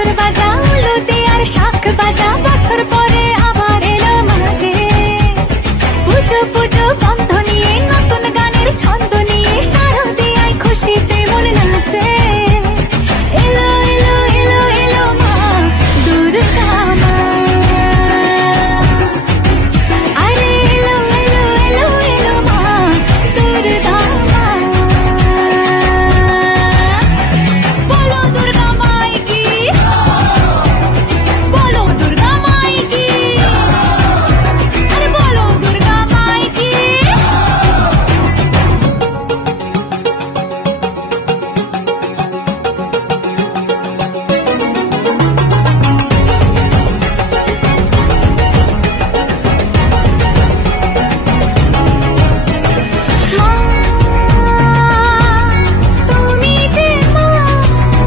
বাছর বাজা উলুতে আর শাখ বাজা, বছর পরে আবার এলো মাঝে। পুজো পুজো বন্ধ নিয়ে নতুন গানের ছন্দ